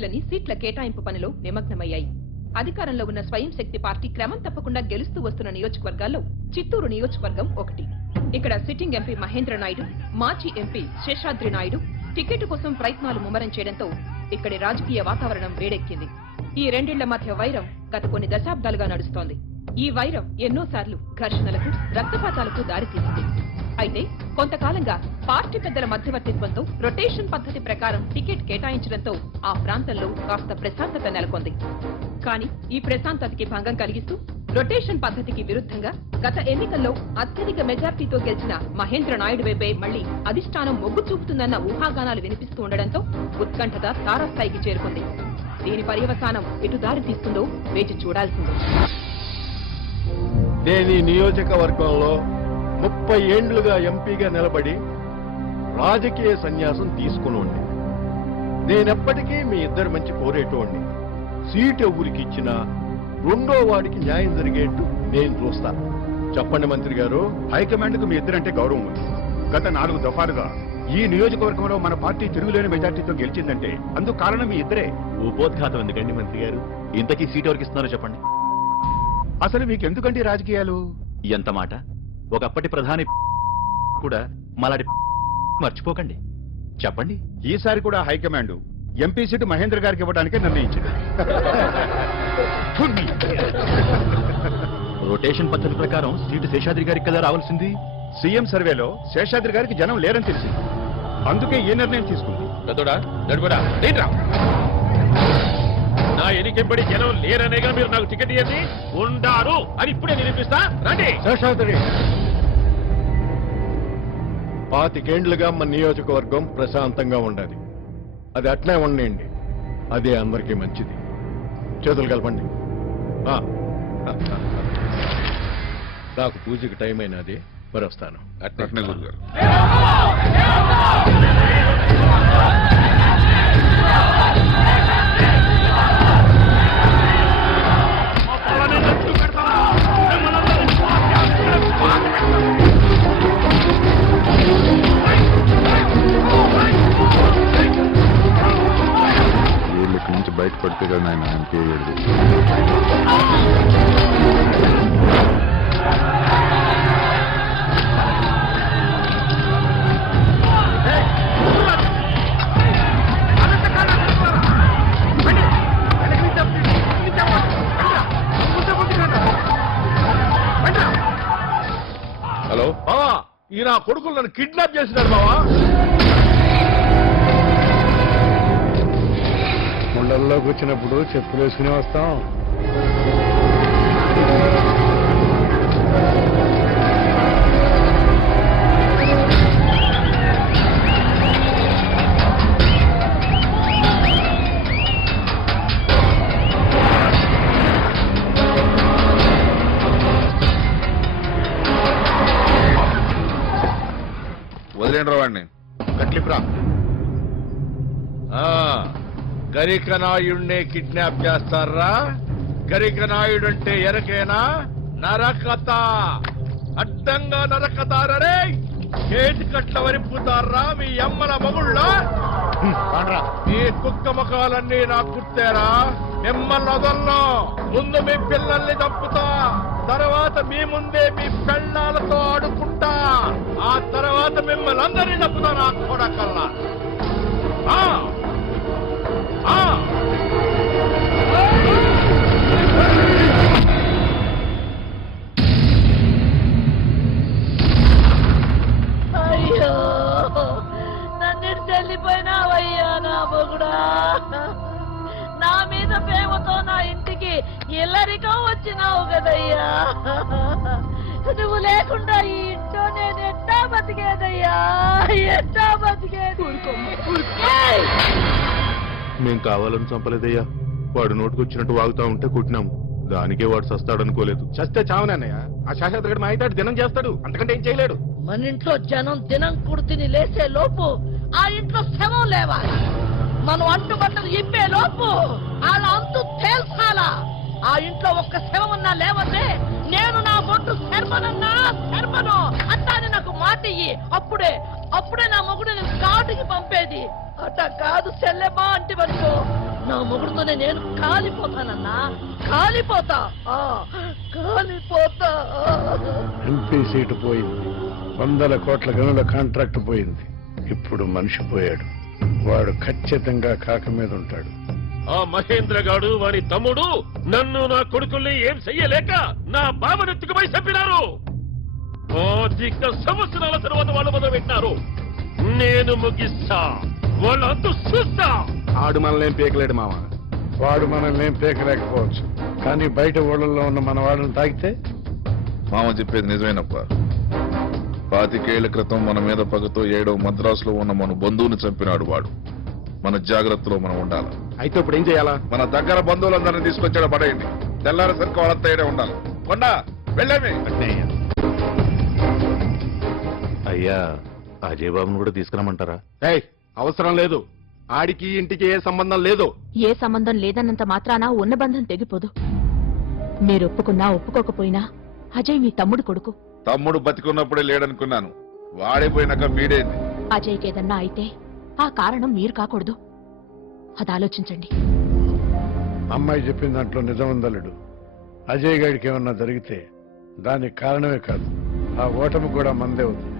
పార్టీలని సీట్ల కేటాయింపు పనిలో నిమగ్నమయ్యాయి. అధికారంలో ఉన్న స్వయం శక్తి పార్టీ క్రమం తప్పకుండా గెలుస్తూ వస్తున్న నియోజకవర్గాల్లో చిత్తూరు నియోజకవర్గం ఒకటి. ఇక్కడ సిట్టింగ్ ఎంపీ మహేంద్ర నాయుడు, మాజీ ఎంపీ శేషాద్రి నాయుడు టికెట్ కోసం ప్రయత్నాలు ముమ్మరం చేయడంతో ఇక్కడి రాజకీయ వాతావరణం వేడెక్కింది. ఈ రెండిళ్ల మధ్య వైరం గత కొన్ని దశాబ్దాలుగా నడుస్తోంది. ఈ వైరం ఎన్నోసార్లు ఘర్షణలకు, రక్తపాతాలకు దారితీసింది. అయితే కొంతకాలంగా పార్టీ పెద్దల మధ్యవర్తిత్వంతో రొటేషన్ పద్ధతి ప్రకారం టికెట్ కేటాయించడంతో ఆ ప్రాంతంలో కాస్త ప్రశాంతత నెలకొంది. కానీ ఈ ప్రశాంతతకి భంగం కలిగిస్తూ రొటేషన్ పద్ధతికి విరుద్ధంగా గత ఎన్నికల్లో అత్యధిక మెజార్టీతో గెలిచిన మహేంద్ర నాయుడు వైపే మళ్లీ అధిష్టానం మొగ్గు చూపుతుందన్న ఊహాగానాలు వినిపిస్తూ ఉండడంతో ఉత్కంఠత తారాస్థాయికి చేరుకుంది. దీని పర్యవసానం ఎటు దారి తీస్తుందో వేచి చూడాల్సిందే. నేను ఈ నియోజకవర్గంలో 30 ఏండ్లుగా ఎంపీగా నిలబడి రాజకీయ సన్యాసం తీసుకునోండి. నేనెప్పటికీ మీ ఇద్దరు మంచి కోరేటోండి. సీటు ఎవరికి ఇచ్చినా రెండో వాడికి న్యాయం జరిగేట్టు నేను చూస్తాను. చెప్పండి మంత్రి గారు. హైకమాండ్ కు మీ ఇద్దరంటే గౌరవం ఉంది. గత 4 దఫాలుగా ఈ నియోజకవర్గంలో మన పార్టీ తిరుగులేని మెజార్టీతో గెలిచిందంటే అందుకు కారణం మీ ఇద్దరే. ఉపోద్ఘాతం ఎందుకండి మంత్రి గారు? ఇంతకీ సీట్ ఎవరికి ఇస్తున్నారో చెప్పండి. అసలు మీకెందుకంటే రాజకీయాలు? ఎంత మాట! ఒకప్పటి ప్రధాని కూడా మలాడి మర్చిపోకండి. చెప్పండి. ఈసారి కూడా హైకమాండ్ ఎంపీ సీటు మహేంద్ర గారికి ఇవ్వడానికే నిర్ణయించింది. రొటేషన్ పద్ధతి ప్రకారం సీటు శేషాద్రి గారికి కదా రావాల్సింది. సీఎం సర్వేలో శేషాద్రి గారికి జనం లేరని తెలిసింది. అందుకే ఏ నిర్ణయం తీసుకుంది. నా ఎన్నికెంబడి జనం లేరనేగా మీరు నాకు టికెట్ ఇవ్వండి. ఉండారు అని ఇప్పుడే నిరూపిస్తా. రండి. శేషాద్రి, 25 ఏండ్లుగా మన నియోజకవర్గం ప్రశాంతంగా ఉండాలి. అది అట్నే ఉండండి. అదే అందరికీ మంచిది. చేతులు కలపండి. నాకు పూజకి టైం అయినది, మరి వస్తాను. అట్నే గురుగారు. నుంచి బయటపడితే కదా ఆయన ఎంపీ అయ్యేది. హలో బావా, ఈ నా కొడుకులు నన్ను కిడ్నాప్ చేసినాడు బావా. ముండల్లోకి వచ్చినప్పుడు చెప్పులు వేసుకుని వస్తాం. వదిలేండి వాడిని. కట్లిప్రా. గరికనాయుడినే కిడ్నాప్ చేస్తారా? గరికనాయుడు అంటే ఎరకేనా? నరకత, అడ్డంగా నరకతారే. చేతి కట్ల వరిపుతారా మీ అమ్మల మగుళ్ళ? ఈ కుక్క ముఖాలన్నీ నాకు కుట్టారా? మిమ్మల్ని వదల్లో. ముందు మీ పిల్లల్ని చంపుతా, తర్వాత మీ ముందే మీ పెళ్ళాలతో ఆడుకుంటా, ఆ తర్వాత మిమ్మల్ని అందరినీ చంపుతా. నా కొడకల్లా అయ్యో, నన్ను చెల్లిపోయినావయ్యా నా మొగుడా. నా మీద ప్రేమతో నా ఇంటికి ఇల్లరికం వచ్చినావు కదయ్యా. నువ్వు లేకుండా ఈ ఇంట్లో నేను ఎట్టా బతికేదయ్యా, ఎట్టా బతికేది. మేం కావాలని చంపలేదయ్యా. వాడు నోటుకొచ్చినట్టు వాగుతా ఉంటే కొట్టినాము. దానికే వాడు చస్తాడనుకోలేదు. చస్తే చావనన్నయ్య. ఆ శాశ్వతగడు మా అయితే దినం చేస్తాడు, అంతకంటే ఏం చేయలేడు. మన ఇంట్లో జనం దినం కుడితిని లేసే లోపు ఆ ఇంట్లో శవం లేవాలి. మనం అంటుబట్టలు ఇప్పే లోపు అలా అంతు తేల్చాలా. ఆ ఇంట్లో ఒక్క శవం ఉన్నా లేవతే నేను నా బొట్టు శర్మనన్నా శర్మను అంటానే నాకు మాట ఇయ్యి. అప్పుడే నా మొగుడు నేను కాటికి పంపేది. అట్ట కాదు చెల్లెమ్మా అంటే వరకు నా మొగుడుతోనే నేను కాలిపోతానన్నా. కాలిపోతా. ఎంపీ సీటు పోయింది, 100 కోట్ల గనుల కాంట్రాక్ట్ పోయింది. ఇప్పుడు మనిషి పోయాడు. వాడు ఖచ్చితంగా కాక మీద ఉంటాడు. ఆ మహేంద్ర గాడు వారి తమ్ముడు నన్ను నా కొడుకుల్ని ఏం చెయ్యలేక నా బావనెత్తుకుపై చంపినారు. 5 సంవత్సరాల తర్వాత వాళ్ళు మొదలు పెట్టినారు. నేను ముగిస్తా, వాళ్ళంతా చూస్తా. ఆడు మనల్ని ఏం పీకలేడు మామ. వాడు మనల్ని ఏం పేకలేకపోవచ్చు, కానీ బయట ఊళ్ళల్లో ఉన్న మన వాళ్ళని తాకితే మామ చెప్పేది నిజమేనప్ప. 25 ఏళ్ల క్రితం మన మీద పగతో 7వ మద్రాసులో ఉన్న మన బంధువుని చంపినాడు వాడు. మన జాగ్రత్తలో మనం ఉండాలి. అయితే ఇప్పుడు ఏం చేయాలా? మన దగ్గర బంధువులందరినీ తీసుకొచ్చాడు పడేయండి. తెల్లారేసరికి వాళ్ళంతా ఏడే ఉండాలి. కొండా వెళ్ళామే. అయ్యా అజయ్ బాబును కూడా తీసుకురమ్మంటారా? ఏయ్, అవసరం లేదు. ఆడికి ఇంటికి ఏ సంబంధం లేదు. ఏ సంబంధం లేదన్నంత మాత్రాన ఉన్న బంధం తెగిపోదు. మీరు ఒప్పుకున్నా ఒప్పుకోకపోయినా అజయ్ మీ తమ్ముడు కొడుకు. తమ్ముడు బతికున్నప్పుడే లేడనుకున్నాను. వాడిపోయినాక వీడేంది. అజయ్కి ఏదన్నా అయితే ఆ కారణం మీరు కాకూడదు. అది ఆలోచించండి. అమ్మాయి చెప్పిన దాంట్లో నిజం ఉందలుడు. అజయ్ గారికి ఏమన్నా జరిగితే దానికి కారణమే కాదు, ఆ ఓటమి కూడా మందే అవుతుంది.